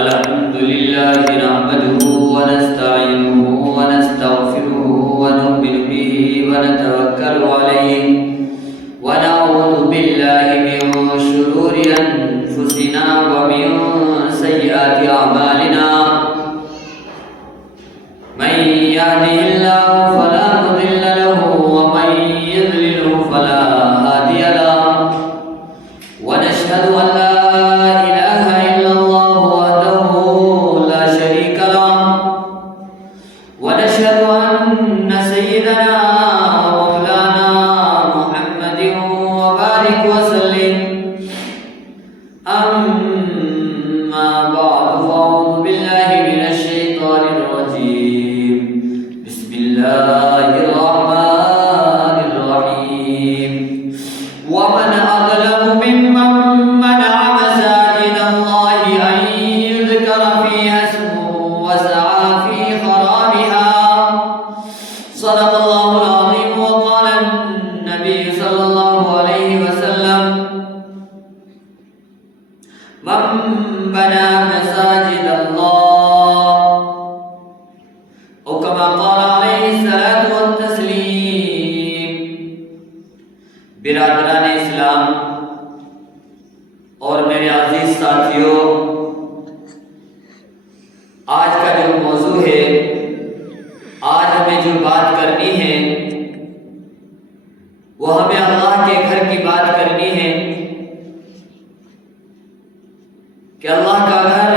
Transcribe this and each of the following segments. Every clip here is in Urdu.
الحمد لله نحمده ونستعينه ونستغفره ونؤمن به ونتوكل عليه ونعوذ بالله من شرور أنفسنا ومن سيئات أعمالنا من يهده الله فلا مضل له ومن يضلله فلا هادي له ونشهد أن لا برادران اسلام اور میرے عزیز ساتھیوں، آج کا جو موضوع ہے، آج ہمیں جو بات کرنی ہے وہ ہمیں اللہ کے گھر کی بات کرنی ہے کہ اللہ کا گھر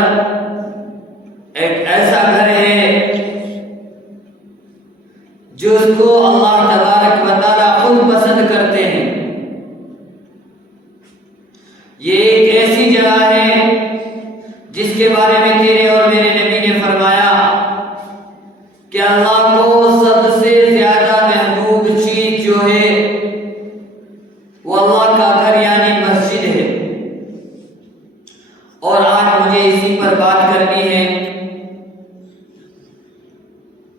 ایک ایسا گھر ہے جو اس کو اللہ تبارک و تعالی خود پسند کرتے ہیں۔ یہ ایک ایسی جگہ ہے جس کے بارے میں تیرے اور میرے نبی نے فرمایا کہ اللہ کو سب سے زیادہ محبوب چیز جو ہے وہ اللہ کا گھر یعنی مسجد ہے۔ اور آج مجھے اسی پر بات کرنی ہے،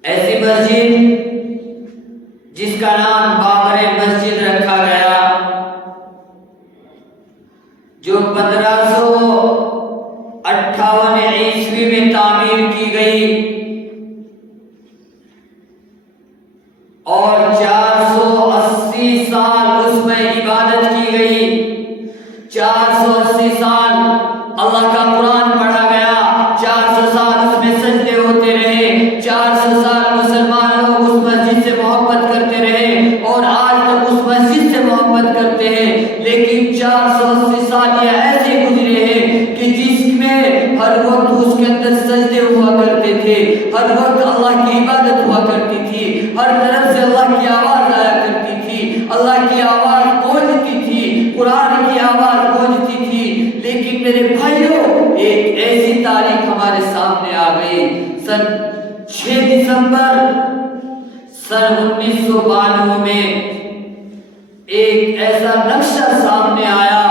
ایسی مسجد جس کا نام بابر مسجد رکھا گیا، جو 1558 عیسوی میں تعمیر کی گئی اور 480 سال اس میں عبادت کی گئی۔ 480 سال اللہ کا قرآن پڑھا گیا، 400 سال اس میں سجدے ہوتے رہے، 400 سال مسلمان لوگ اس مسجد سے محبت کرتے رہے اور آج تک اس مسجد سے محبت کرتے ہیں۔ لیکن 480 سال یہ ایسے گزرے ہیں کہ جس میں ہر وقت اس کے اندر سجدے ہوا کرتے تھے، ہر وقت اللہ کی عبادت ہوا کرتی تھی، ہر طرف سے اللہ کی آواز آیا کرتی تھی، اللہ کی آواز گونجتی تھی، قرآن کی آواز گونجتی تھی۔ لیکن میرے بھائیوں، ایک ایسی تاریخ ہمارے سامنے آ گئی، سن 6 دسمبر سن 1992 میں ایک ایسا نقشہ سامنے آیا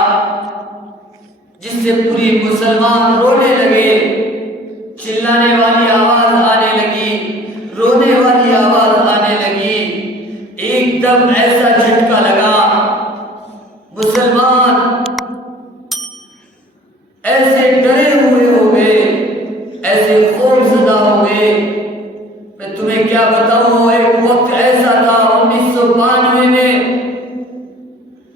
جس سے پوری مسلمان رونے لگے، چلانے والی آواز آنے لگی، رونے والی آواز آنے لگی۔ ایک دم ایسا جھٹکا لگا، مسلمان ایسے ڈرے ہوئے ہو گئے، ایسے خوف زدہ ہو گئے۔ میں تمہیں کیا بتاؤں، ایک وقت ایسا تھا 1992 میں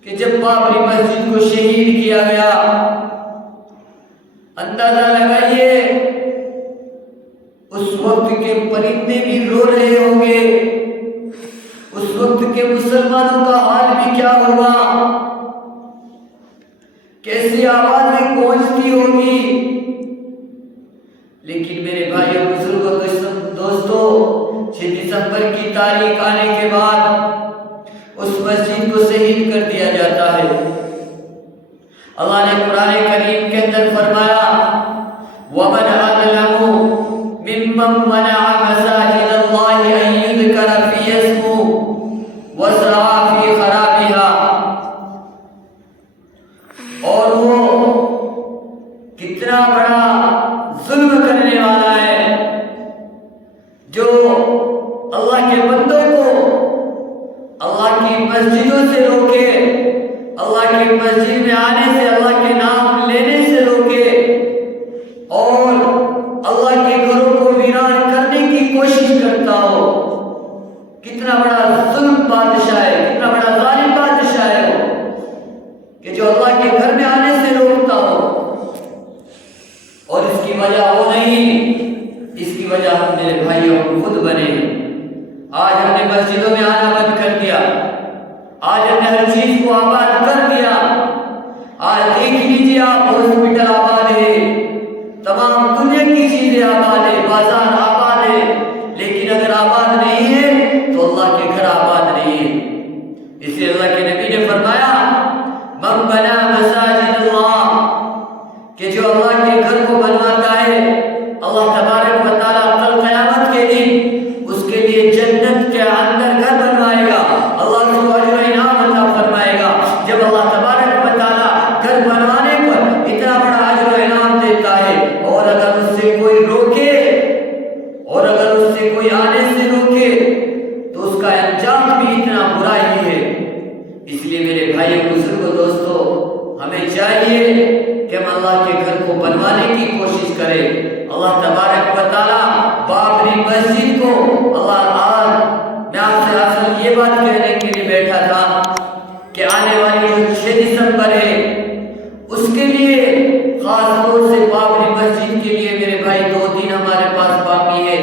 کہ جب بابری مسجد کو شہید کیا گیا، اندازہ لگائیے اس وقت کے پرندے بھی رو رہے ہوں گے، اس وقت کے مسلمانوں کا حال بھی کیا ہوگا، کیسی آوازیں گونجتی ہوگی۔ لیکن میرے بھائیوں بزرگوں دوستوں، 6 دسمبر کی تاریخ آنے کے بعد اس مسجد کو شہید کر دیا جاتا ہے۔ اللہ نے قرآن کریم کے اندر فرمایا وَمَنْ أَظْلَمُ مِمَّنْ مَنَعَ مَسَاجِدَ اللَّهِ أَن يُذْكَرَ فِيهَا اسْمُهُ وَسَعَىٰ فِي خَرَابِهَا۔ اور وہ کتنا بڑا ظلم کرنے والا ہے جو اللہ کے بندوں کو اللہ کی مسجدوں سے روکے، اللہ کی مسجد میں آنے سے، اللہ کے نام لینے سے روکے، کی وجہ وہ نہیں، اس کی وجہ ہم میرے بھائیوں خود بنے۔ آج ہم نے مسجدوں میں آنا بند کر دیا، آج ہم نے ہر چیز کو آباد کر دیا۔ آج دیکھ لیجیے آپ، ہاسپٹل آباد ہے، تمام دنیا کی چیزیں آباد ہے، بازار آباد ہے، لیکن اگر آباد نہیں ہے تو اللہ کے گھر آباد نہیں ہے۔ اس لیے اللہ کے نبی نے فرمایا من بنا مساجد اللہ، کہ جو اللہ کے گھر کو بنواتا ہے اللہ تبارک و تعالیٰ کل قیامت کے دن اس کے لیے جنت کے اندر گھر بنوائے گا، اللہ اس کو اجر و انعام عطا فرمائے گا۔ جب اللہ تبارک و تعالیٰ گھر بنوانے پر اتنا بڑا اجر و انعام دیتا ہے، اور اگر اس سے کوئی روکے، اور اگر اس سے کوئی آنے سے روکے تو اس کا انجام بھی اتنا برا ہی ہے۔ اس لیے میرے بھائیوں بزرگوں دوستو، ہمیں چاہیے کہ ہم اللہ کے گھر کو بنوانے کی کوشش کریں۔ اللہ تبارک و تعالیٰ بابری مسجد کو، آج میں آپ سے اصل یہ بات کہنے کے لیے بیٹھا تھا کہ آنے والی جو 6 دسمبر ہے اس کے لیے خاص طور سے بابری مسجد کے لیے میرے بھائی 2 دن ہمارے پاس باقی ہے،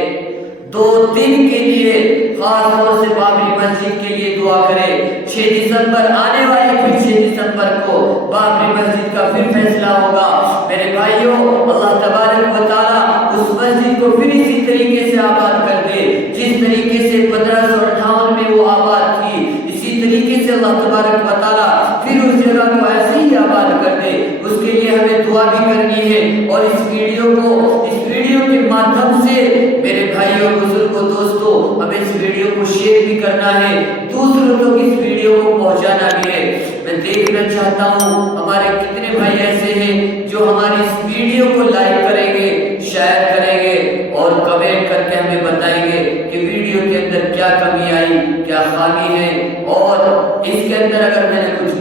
2 دن کے لیے خاص طور سے بابری مسجد کے لیے دعا کریں۔ 6 دسمبر آنے والی، پھر 6 دسمبر کو بابری مسجد کا پھر فیصلہ ہوگا۔ میرے بھائیوں، اللہ تبارک و تعالیٰ اس مسجد کو پھر اسی طریقے سے آباد کر دے جس طریقے سے 1558 میں وہ آباد تھی، اسی طریقے سے اللہ تبارک و تعالیٰ پھر اس جگہ کو ایسے ہی آباد کر دے۔ اس کے لیے ہمیں دعا بھی کرنی ہے، اور اس ویڈیو کے مادھیم سے میرے بھائیوں بزرگوں دوستوں، ہمیں اس ویڈیو کو شیئر بھی کرنا ہے، دوسروں تک اس ویڈیو کو پہنچانا بھی ہے۔ میں دیکھنا چاہتا ہوں ہمارے کتنے بھائی ایسے ہیں جو ہماری اس ویڈیو کو لائک کریں گے، شیئر کریں گے، اور کمنٹ کر کے ہمیں بتائیں گے کہ ویڈیو کے اندر کیا کمی آئی، کیا خامی ہے، اور اس کے اندر اگر میں نے کچھ